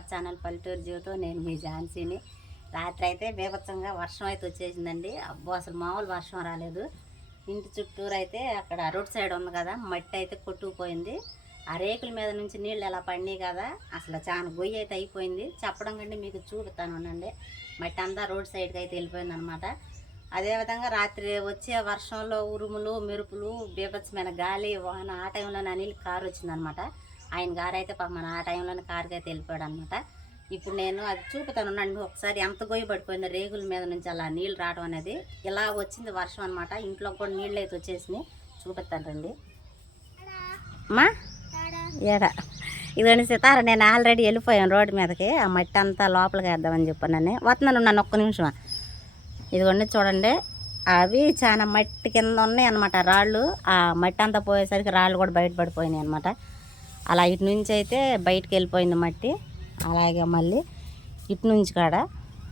Our channel పల్లెటూరు జీవితం నేను మీ ఝాన్సీని. రాత్రి అయితే బీభత్సంగా వర్షం అయితే వచ్చేసిందండి. అబ్బో అసలు మామూలు వర్షం రాలేదు. ఇంటి చుట్టూరు అయితే అక్కడ రోడ్ సైడ్ ఉంది కదా మట్టి అయితే కొట్టుకుపోయింది. ఆ రేకుల మీద నుంచి నీళ్ళు ఎలా పడినాయి కదా అసలు చాలా గొయ్యి అయితే అయిపోయింది. చెప్పడం కంటే మీకు చూపుతాను ఉండండి. మట్టి అంతా రోడ్ సైడ్కి అయితే వెళ్ళిపోయింది అనమాట అదేవిధంగా రాత్రి వచ్చే వర్షంలో ఉరుములు మెరుపులు బీభత్సమైన గాలి వాన ఆ టైంలోనే నీళ్ళు కారు వచ్చిందనమాట. ఆయన గారు అయితే మన ఆ టైంలోనే కారుకి అయితే వెళ్ళిపోయాడు అనమాట ఇప్పుడు నేను అది చూపుతాను నన్ను ఒకసారి ఎంత గొయ్యి పడిపోయిందో రేగుల మీద నుంచి అలా నీళ్ళు రావడం అనేది. ఇలా వచ్చింది వర్షం అనమాట ఇంట్లో కూడా నీళ్ళు అయితే వచ్చేసినాయి. చూపిస్తాను రండి. అమ్మా? ఏడా? ఇదండి సీతార నేను ఆల్రెడీ వెళ్ళిపోయాను రోడ్డు మీదకి. ఆ మట్టి అంతా లోపలికి వేద్దామని చెప్పానని వస్తున్నాను నన్ను ఒక్క నిమిషం. ఇదిగోండి చూడండి. అవి చాలా మట్టి కింద ఉన్నాయి అనమాట రాళ్ళు ఆ మట్టి అంతా పోయేసరికి రాళ్ళు కూడా బయటపడిపోయినాయి అనమాట అలా ఇటు నుంచి అయితే బయటికి వెళ్ళిపోయింది మట్టి. అలాగే మళ్ళీ ఇటు నుంచి కాడ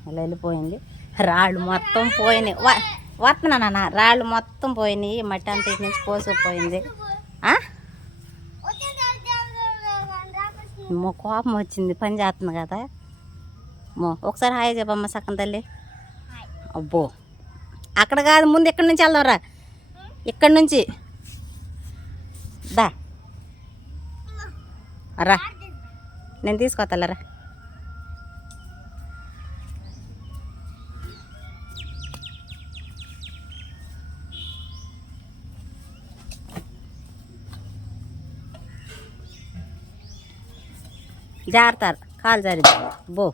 అలా వెళ్ళిపోయింది. రాళ్ళు మొత్తం పోయినాయి. వ- రాళ్ళు మొత్తం పోయినాయి. మట్టి అంతా ఇటు నుంచి పోసుకుపోయింది మో కోపం వచ్చింది. పని చేస్తుంది కదా. మో ఒకసారి హాయ్ చెప్పమ్మ సక్కన తల్లి. అబ్బో. అక్కడ కాదు ముందు ఇక్కడి నుంచి వెళ్దాంరా? ఇక్కడి నుంచి? దా. రా. నేను తీసుకొస్తాలరా జారుతారు కాలు జారిద్ది బో.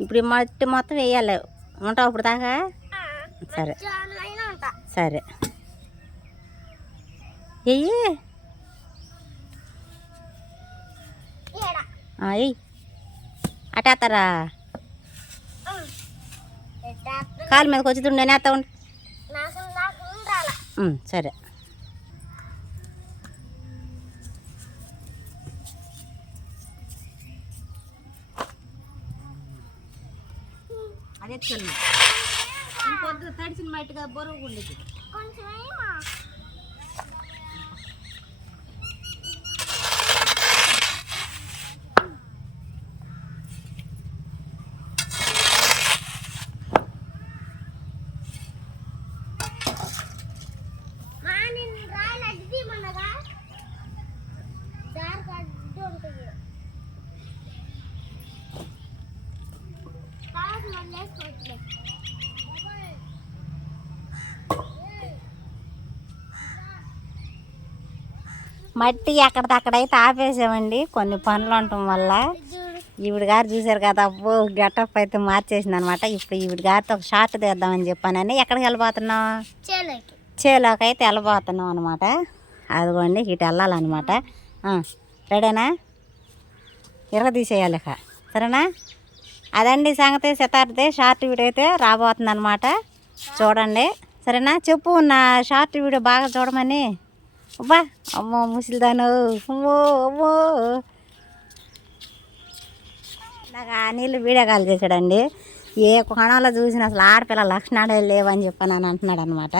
ఇప్పుడు మట్టి మొత్తం వేయాలి. ఉంటావు ఇప్పుడు దాకా? సరే. సరే. వెయ్యి ఎయ్యి అటేస్తారా కాలు మీదకి వచ్చి నేను వేస్తా ఉండి. సరే. అదే ఇంకొద్దు తడిసిన మట్టిగా బరువుగా ఉండేది మట్టి ఎక్కడిదక్కడైతే ఆపేసామండి. కొన్ని పనులు ఉండటం వల్ల ఈవిడ గారు చూశారు కదా అబ్బో గెటప్ అయితే మార్చేసింది అనమాట ఇప్పుడు ఈవిడ గారితో ఒక షార్ట్ తీద్దామని చెప్పానని ఎక్కడికి వెళ్ళిపోతున్నాం చేలోకి. అయితే వెళ్ళిపోతున్నాం అనమాట అదిగోండి ఇటు వెళ్ళాలన్నమాట. రెడీనా? ఇరగ తీసేయాలి సరేనా? అదండి సంగతి శతార్థి షార్ట్ వీడియో అయితే రాబోతుంది అనమాట చూడండి. సరేనా? చెప్పు నా షార్ట్ వీడియో బాగా చూడమని. అబ్బా అమ్మో ముసిలిదాను. అమ్మో అమ్మో. నాకు ఆ నీళ్ళు వీడియో కాల్ చేశాడండి. ఏ కోణంలో చూసిన అసలు ఆడపిల్ల లక్షణాలే లేవని చెప్పాను అని అంటున్నాడు అనమాట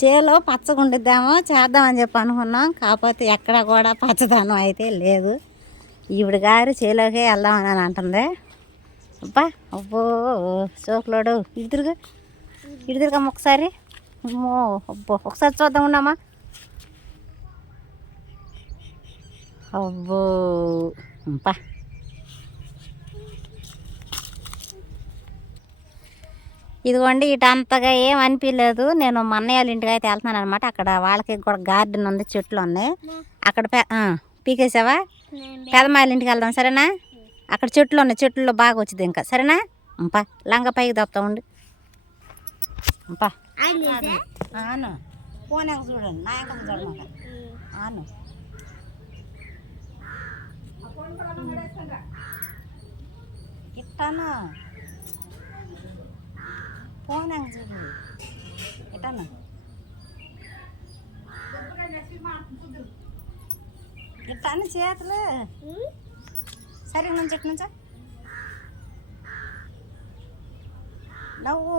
చేలో పచ్చగా ఉండిద్దామో చేద్దామని చెప్పి అనుకున్నాం. కాకపోతే ఎక్కడ కూడా పచ్చదనం అయితే లేదు. ఈవిడ గారు చేలోకే వెళ్దామని అని అంటుంది. అబ్బా అబ్బో తిరుగు. ఇటు తిరగమ్మ ఒకసారి. అమ్మో అబ్బో ఒకసారి చూద్దాం ఉండమ్మా అబ్బో అబ్బా. ఇదిగోండి ఇటు అంతగా ఏం అనిపించలేదు. నేను మా అన్నయ్య వాళ్ళ ఇంటికి అయితే వెళ్తున్నాను అనమాట అక్కడ వాళ్ళకి కూడా గార్డెన్ ఉంది చెట్లు ఉన్నాయి. అక్కడ పీకేసావా? పెదమాయిల ఇంటికి వెళ్దాం సరేనా? అక్కడ చెట్లు ఉన్నాయి చెట్లలో బాగా వచ్చింది ఇంకా. సరేనా? అంపా లంగ పైకి దప్పుతా ఉండి. అంపా ఆను చూడండి నా ఆను. ఇట్టాను. చూడు. ఇట్టాను. ఇట్టాను చేతులు. సరే నుంచి ఇటు నుంచా. నవ్వు.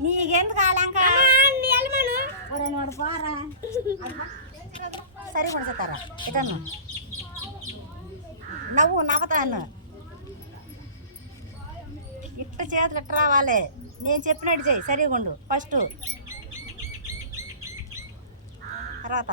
నీకెందుకు కాలంక వాడు పోరా. సరే కూడా చెప్తారా? ఇటన్ను నవ్వు నవ్వుతాను ఇట్ట చేతులు ఇట్ట రావాలి. నేను చెప్పినట్టు చెయ్యి సరిగా ఉండు. ఫస్ట్. తర్వాత.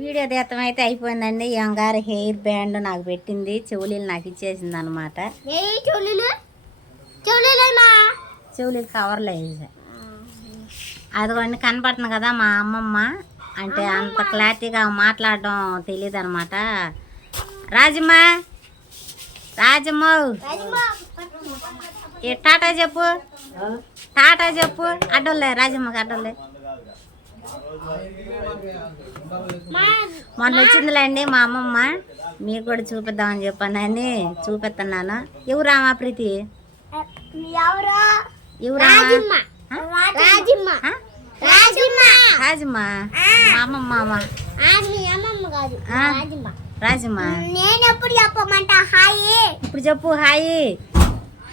వీడియో తీర్థం అయితే అయిపోయిందండి. ఈ అంగారు హెయిర్ బ్యాండ్ నాకు పెట్టింది. చెవులీలు నాకు ఇచ్చేసింది అనమాట చెవులీలు? కవర్లో వేసా. అదిగోండి కనపడుతుంది కదా మా అమ్మమ్మ. అంటే అంత క్లారిటీగా మాట్లాడడం తెలియదు అనమాట రాజమ్మ? రాజమ్మ. ఏ టాటా చెప్పు. టాటా చెప్పు. అడ్డోలే రాజమ్మకి అడ్డోలే మొన్న వచ్చిందిలేండి మా అమ్మమ్మ. మీకు కూడా చూపిద్దామని చెప్పానని చూపిస్తున్నాను. ఎవరామా ప్రీతి? ఎవరో? ఎవరామా రాజమ్మ. ఆ? రాజమ్మ. రాజమ్మ. మా అమ్మమ్మ రాజమ్మ నేను ఎప్పుడు చెప్పమంట? హాయ్. ఇప్పుడు చెప్పు హాయ్.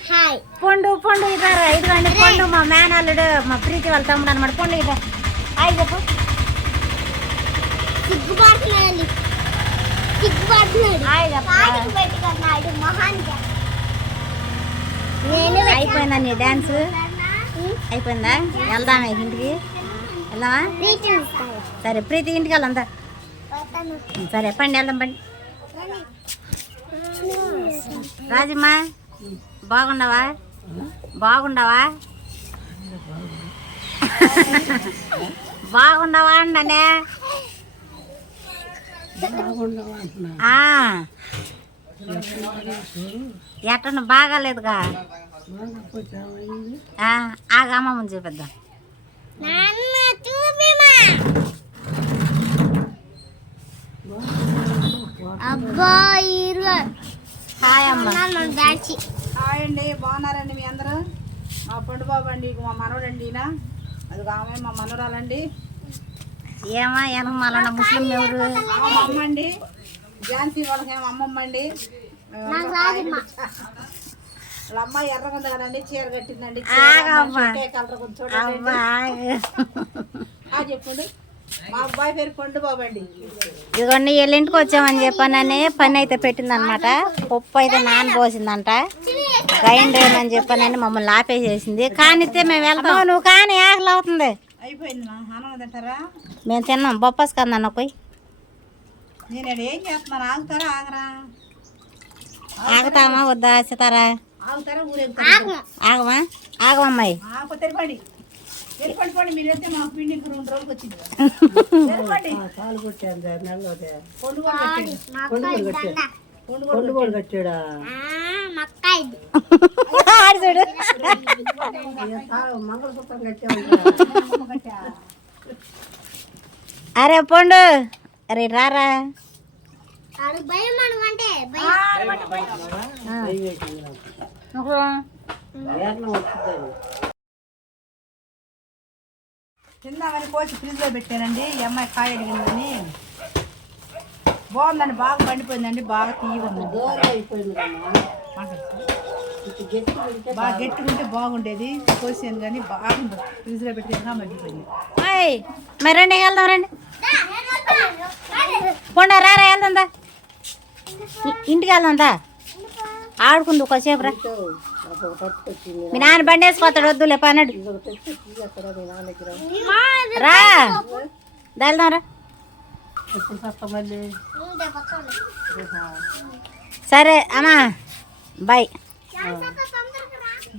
హాయ్. పొండు పొండు ఇదారా ఇదిగోండి పొండు మా మేనల్లుడు మా ప్రీతి వాళ్ళ తమ్ముడు అనమాట పొండు ఇదా హాయ్ చెప్పు. సిగ్గుపడుతున్నాడు సిగ్గుపడుతున్నాడు. హాయ్ చెప్పు. పెట్టుకున్నాడు మొహానికి. నేను అయిపోయిందా నీ డ్యాన్స్ అయిపోయిందా? వెళ్దామా ఇంటికి? వెళ్దామా? సరే ప్రీతి ఇంటికి వెళ్దాం. సరే పండి వెళ్దాం పండి రాజమ్మ బాగుండవా? బాగుండవా బాగుండవా అండనే ఎట్టను బాగాలేదుగా? ఆగమ్మ ముందు చూపిద్దాం నాన్న చూపిమా అబ్బా హాయ్ అమ్మ. హాయ్ అండి బాగున్నారండి మీ అందరూ? మా పండు బాబు అండి మా మనవడండి ఈయన. అది ఆమె మా మనవరాలండి. ఏమా వెనక మళ్ళా ముస్లిం ఎవరు? మా అమ్మ అండి ఝాన్సీ వాళ్ళకి ఏమో అమ్మమ్మ అండి వాళ్ళ అమ్మ ఎర్రగా ఉంది కదండి చీర కట్టిందండి. కలర్ కొంచెం చూడండి. చెప్పండి. ఇదిగోండి వీళ్ళ ఇంటికి వచ్చామని చెప్పానని పని అయితే పెట్టిందనమాట. పప్పు అయితే నాన్న పోసిందంట గ్రైండర్ ఏమని చెప్పానని మమ్మల్ని ఆపేసేసింది. కానిస్తే మేము వెళ్తాం. నువ్వు కానీ ఆకలి అవుతుంది. మేము తిన్నాం. బొప్పస్ కదన్న పోయి. నేను ఈడ ఏం చేస్తున్నాను? ఆగుతారా? ఆగరా? ఆగుతామా? వద్దా? సితారా ఆగుతారా? ఆగమా? ఆగమమ్మాయి మీరు వెళ్తే పిండి రెండు రోజులకి వచ్చింది కూడా కూడా ఆడు అరే పండు. అరే రారా. భయం అనుకుంటే భయం. తిందామని కోసి ఫ్రిడ్జ్లో పెట్టానండి. ఈ అమ్మాయి కాయ అడిగిందని. బాగుందండి బాగా పండిపోయిందండి బాగా తీయగా ఉందండి బాగా గట్టిగా ఉంటే బాగుండేది. కోసాను కానీ బాగుంది ఫ్రిడ్జ్లో పెట్టి ఇంకా మగ్గిపోయింది ఏయ్, మరి రండి వెళ్దాం రండి. పండు రారా వెళ్దాం ఇంటికి వెళ్దాం ఆడుకుందు ఒకసేపు రా. మీ నాన్న బండి వేసుకొస్తాడు వద్దులే పన్నాడు రా. వెళ్దాం రా. సరే అమ్మా. బాయ్.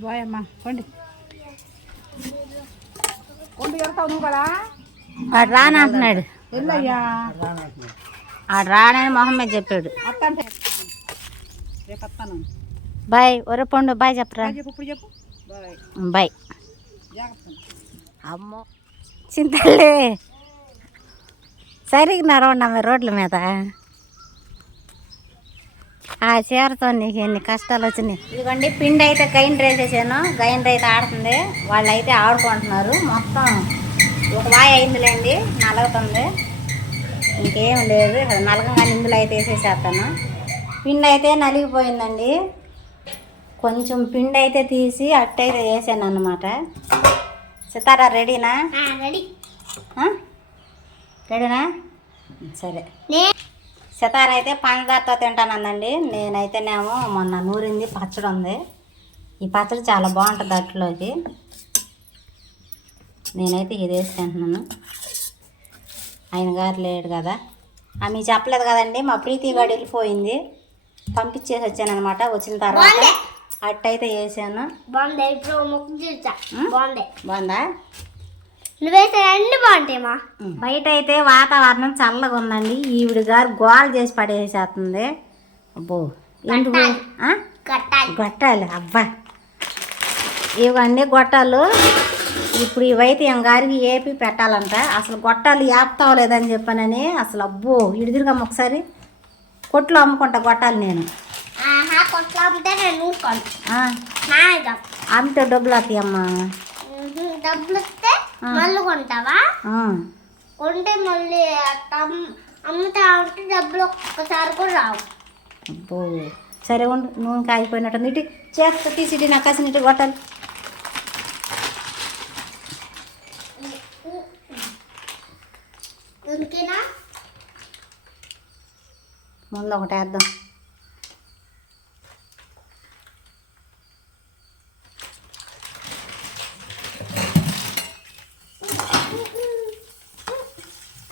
బాయ్ అమ్మా కూడా వాడు రానా అంటున్నాడు. ఎల్లయ్యా. ఆ రానని మొహమ్మద్ చెప్పాడు. రేపు వస్తాను. బాయ్ ఒరే పండు బాయ్ చెప్పరా. చెప్పు ఇప్పుడు చెప్పు. బాయ్. బాయ్. జాగ్రత్త. అమ్మో. చింతలే. సరిగ్గా నడవండి రోడ్ల మీద. ఆ చీరతో నీకు ఎన్ని కష్టాలు వచ్చినాయి. ఇదిగోండి పిండి అయితే గైండ్ర వేసేసాను. గైండ్ర అయితే ఆడుతుంది. వాళ్ళు అయితే ఆడుకుంటున్నారు. మొత్తం ఒక వాయి అయిందిలేండి నలగుతుంది. ఇంకేం లేదు. అది నలగంగానే ఇందులో అయితే వేసేసేస్తాను. పిండి అయితే నలిగిపోయిందండి. కొంచెం పిండి అయితే తీసి అట్టయితే వేసాను అన్నమాట సితారా రెడీనా? రెడీ? రెడీనా? సరే. సితార అయితే పంచదారతో తింటానందండి. నేనైతేనేమో మొన్న నూరింది పచ్చడి ఉంది. ఈ పచ్చడి చాలా బాగుంటుంది అట్లోకి. నేనైతే ఇది వేసి తింటున్నాను. ఆయన గారు లేడు కదా. ఆమె చెప్పలేదు కదండి మా ప్రీతి వెళ్ళిపోయింది. పంపించేసి వచ్చాను అనమాట వచ్చిన తర్వాత అట్టయితే వేసాను. బాగుంది. ఇప్పుడు ముక్కు చూసా. బాగుంది. బాగుందా? నువ్వేసే అన్ని బాగుంటాయమ్మా. బయట అయితే వాతావరణం చల్లగా ఉందండి ఈవిడ గారు గోల్ చేసి పడేసేస్తుంది. అబ్బో? కట్టాలి గొట్టాలు. అబ్బా. ఇవన్నీ గొట్టాలు. ఇప్పుడు ఇవైతే ఏం గారికి ఏపి పెట్టాలంట. అసలు గొట్టాలు ఏపుతావు లేదని చెప్పానని. అసలు అబ్బో ఇడిదిరిగమ్మ ఒకసారి. కొట్లో అమ్ముకుంటా గొట్టాలు నేను ఆహా కొట్లా అమ్మితే నేను ఊరుకోను అమ్మితే డబ్బులు వస్తాయి అమ్మా డబ్బులు ఇస్తే మళ్ళీ కొంటావా కొంటే మళ్ళీ అమ్ముతా ఉంటే డబ్బులు ఒక్కసారి కూడా రావు అబ్బో సరే ఉండు నూనె కాగిపోయినట్టు ఇటు చేస్తా తీసి ఇటు నాకు కాసిన ఇటు గొట్టాలు ఇంకేనా ముందు ఒకటి వేద్దాం.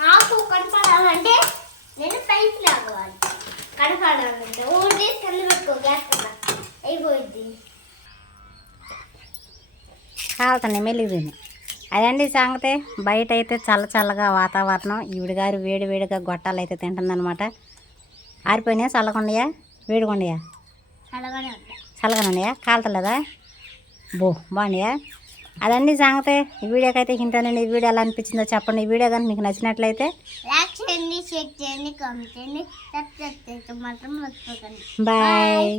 నాకు కనపడాలంటే నేను పైకి లాగవాలి కనపడాలంటే ఊరి కింద పెట్టుకో గ్యాస్ కింద అయిపోయింది. కాలుతున్నాయి అదండి సంగతి. బయట అయితే చల్ల చల్లగా వాతావరణం. ఈవిడ గారు వేడి వేడిగా గొట్టాలు అయితే తింటుందన్నమాట. ఆరిపోయినాయా? చల్లకుండయా వేడిగుండయా చల్లగానే ఉంటాయి చల్లగానే ఉన్నాయా? కాలుతలేదా? బో బాగున్నాయా? అదండి సంగతి ఈ వీడియోకి అయితే ఇంటానండి ఈ వీడియో ఎలా అనిపించిందో చెప్పండి. ఈ వీడియో కానీ మీకు నచ్చినట్లయితే లైక్ చేయండి షేర్ చేయండి కామెంట్ చేయండి. సబ్స్క్రైబ్ చేయడం మాత్రం మర్చిపోకండి. బాయ్.